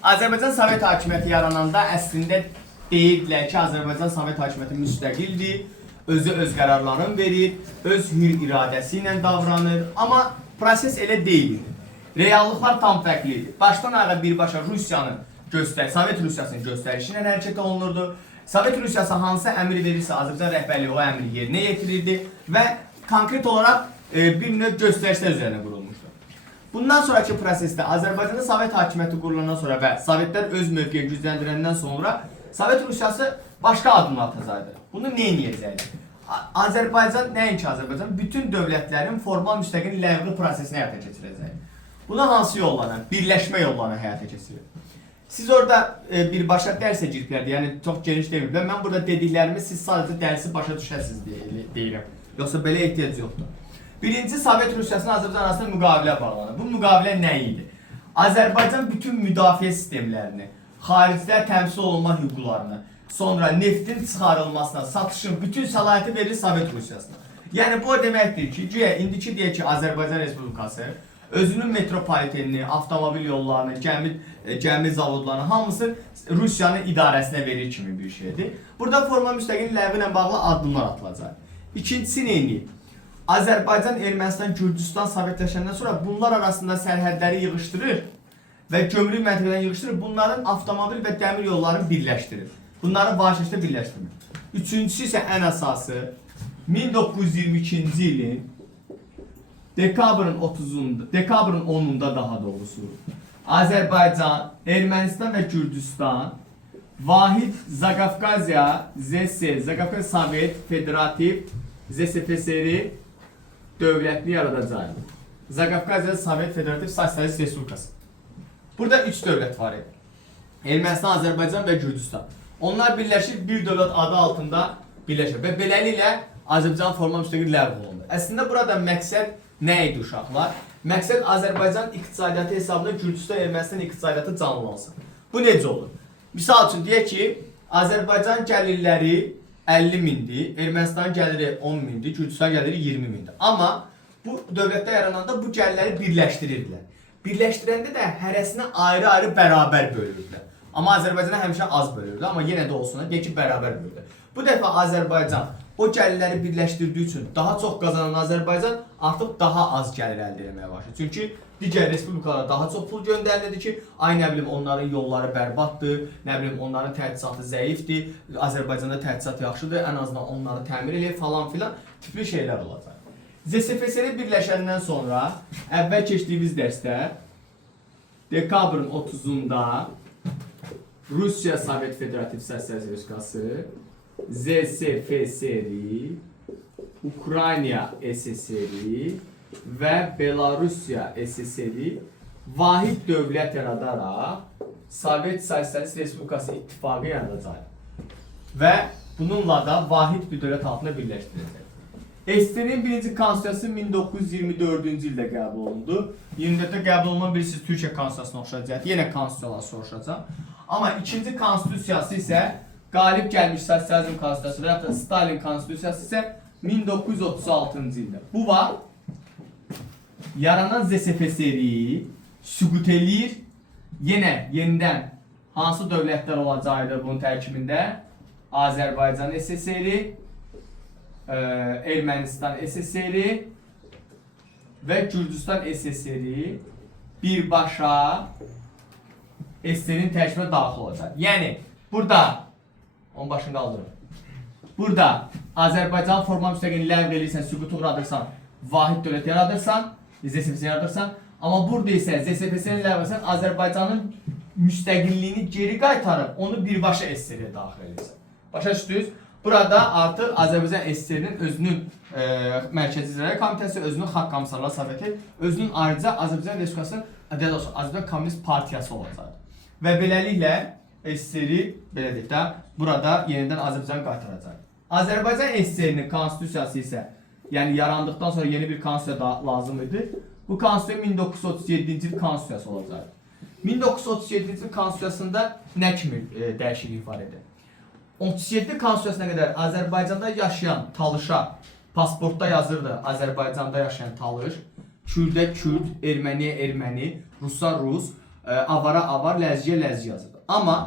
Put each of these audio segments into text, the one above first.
Azərbaycan Sovet hakimiyyəti yarananda əslində deyirdilər ki, Azərbaycan Sovet hakimiyyəti müstəqildir, özü öz qərarlarını verir, öz hür iradəsi ilə davranır. Amma proses elə deyildi. Reallıqlar tam fərqlidir. Başdan ayağa birbaşa Sovet Rusiyasının göstərişi ilə hərəkət olunurdu. Sovet Rusiyası hansı əmri verirsə, Azərbaycan rəhbərliyi o əmri yerinə yetirirdi və konkret olaraq bir növ göstərişlər üzərinə qurulmuşdu. Bundan sonraki prosesdə Azərbaycanda Sovet hakimiyyəti qurulandan sonra və Sovetlər öz mövqeyini gücləndirəndən sonra Sovet Rusiyası başqa addımlar atacaqdı. Bunu nə edəcəkdi? Azərbaycan, nəinki Azərbaycan, bütün dövlətlərin formal müstəqil ləğvi prosesini həyata keçirəcək. Buna hansı yollarla? Birləşmə yollarına həyata keçirir. Siz orada birbaşa dərs giriblərdi, yəni çox geniş deməyiblər. Mən burada dediklərimi siz sadəcə dərsi başa düşəsiniz deyirəm. Yoxsa belə ehtiyac yoxdur. Birinci, Sovet Rusiyasının Azərbaycan arasında müqavilə bağlanır. Bu müqavilə nə idi? Azərbaycan bütün müdafiə sistemlərini, xaricdə təmsil olunma hüquqlarını, sonra neftin çıxarılmasına, satışın bütün səlahiyyəti verir Sovet Rusiyasına. Yəni bu o deməkdir ki, indiki deyək ki, Azərbaycan Respublikası özünün metropolitenini, avtomobil yollarını, gəmi zavodlarını hamısı Rusiyanın idarəsinə verir kimi bir şeydir. Burada formal müstəqil ləğvi ilə bağlı addımlar atılacaq. İkincisi neyini? Azərbaycan, Ermənistan, Gürcüstan sovetləşəndən sonra bunlar arasında sərhədləri yığışdırır və gömrük məntəqələrini yığışdırır. Bunların avtomobil və dəmir yollarını birləşdirir. Bunları vasitədə birləşdirmir. Üçüncüsü isə ən əsası 1922-ci ilin dekabrın 10-unda daha doğrusu Azərbaycan, Ermənistan və Gürcüstan vahid Zaqafqaziya Zaqafqaziya Sovet Federativ ZSFSR dövlətini yaradacaq. Zaqafqaziya Sovet Federativ Sosialist Respublikası. Burada 3 dövlət var idi. Ermənistan, Azərbaycan və Gürcüstan. Onlar birləşir, bir dövlət adı altında birləşir və beləliklə Azərbaycan formal müstəqil ləğv olundu. Əslində burada məqsəd nə idi uşaqlar? Məqsəd Azərbaycan iqtisadiyyatı hesabına Gürcüstan, Ermənistan iqtisadiyyatı canlansın. Bu necə olur? Misal üçün deyək ki, Azərbaycan gəlirləri 50 mindir, Ermənistan gəliri 10 mindir, Gürcüstan gəliri 20 mindir. Amma bu dövlətdə yarananda bu gəlirləri birləşdirirdilər. Birləşdirəndə də hərəsinə ayrı-ayrı bərabər bölürdülər. Amma Azərbaycana həmişə az bölürdü, amma yenə də olsun, deyək ki, bərabər bölürdü. Bu dəfə Azərbaycan o gəlirləri birləşdirdiyi üçün daha çox qazanan Azərbaycan artıq daha az gəlir əldə etməyə başlayır. Çünki digər respublikalara daha çox pul göndərilirdi ki, ay nə bilim onların yolları bərbaddır, nə bilim onların təchizatı zəifdir, Azərbaycanda təchizat yaxşıdır, ən azından onları təmir eləyir falan filan tipli şeylər olacaq. ZSFSR birləşəndən sonra əvvəl keçdiyimiz dərsdə dekabrın 30-unda Rusiya Sovet Federativ Sosialist Respublikası, ZSFSR, Ukrayna SSR və Belarusiya SSR vahid dövlət yaradaraq Sovet Sosialist Respublikası ittifaqı yaradacaq və bununla da vahid bir dövlət altında birləşdirəcək. SSR-nin birinci konstitusiyası 1924-cü ildə qəbul olundu. 24-də qəbul olunan bilirsiniz Türkiyə konstitusiyasına oxşayacaq, yenə konstitusiyalar soruşacaq. Amma ikinci konstitusiyası isə qalib gəlmiş sosializm konstitusiyası və ya da Stalin konstitusiyası isə 1936-cı ildə. Bu vaxt yaranan ZSFSR-i süqut eləyir. Yenidən hansı dövlətlər olacaqdı bunun tərkibində? Azərbaycan SSR, Ermənistan SSR və Gürcüstan SSR birbaşa SSR-nin tərkibinə daxil olacaq. Yəni burada onun başını qaldırın. Burada Azərbaycan formal müstəqil ləğv edirsən, süqutu uğradırsan, vahid dövlət yaradırsan, ZSFSR yaradırsan. Amma burada isə ZSFSR-ni ləğv edirsən, Azərbaycanın müstəqilliyini geri qaytarıb, onu birbaşa SSR-yə daxil edirsən. Başa düşdünüz? Burada artıq Azərbaycan SSR-nin özünün Mərkəzi İcra Komitəsi, özünün Xalq Komissarlar Soveti, özünün ayrıca Azərbaycan Respublikasının Azərbaycan Kommunist Partiyası olacaq. Və beləliklə SSR-i belə deyək də burada yenidən Azərbaycan qaytaracaq. Azərbaycan SSR-nin konstitusiyası isə, yəni yarandıqdan sonra yeni bir konstitusiya da lazım idi. Bu konstitusiya 1937-ci il konstitusiyası olacaq. 1937-ci il konstitusiyasında nə kimi dəyişiklik var idi? 37 konstitusiyasına qədər Azərbaycanda yaşayan talışa pasportda yazırdı Azərbaycanda yaşayan talış, Kürdə Kürd, Erməniyə Erməni, Rusa Rus, avara avar, ləzgiyə ləzgi yazırdı. Amma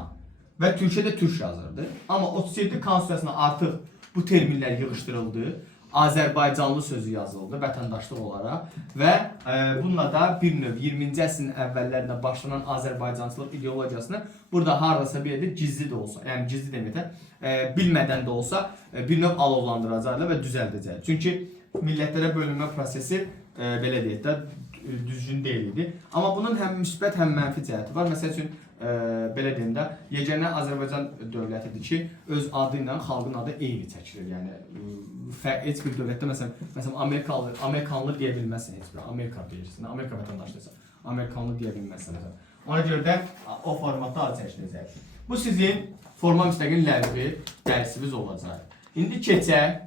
və türkçədə türk yazırdı. Amma 37 konstitusiyasına artıq bu terminlər yığışdırıldı. Azərbaycanlı sözü yazıldı vətəndaşlıq olaraq və bununla da bir növ 20-ci əsrin əvvəllərində başlanan Azərbaycançılıq ideologiyasını burada hardasa bir yerdə gizli də olsa, yəni gizli deməklə bilmədən də olsa bir növ alovlandıracaqlar və düzəldəcək. Çünki millətlərə bölünmə prosesi belə deyək də düzgün deyil idi. Amma bunun həm müsbət, həm mənfi cəhəti var. Məsəl üçün belə deyim də, yeganə Azərbaycan dövlətidir ki, öz adı ilə xalqın adı eyni çəkilir. Yəni heç bir dövlətdə məsələn Amerikanlı deyə bilməzsən heç bir. Amerika deyirsən, Amerika vətəndaşıysan, Amerikanlı deyə bilməzsən. Ona görə də o formatda adı çəkiləcək. Bu sizin forma müstəqil ləğvi dərsimiz olacaq. İndi keçək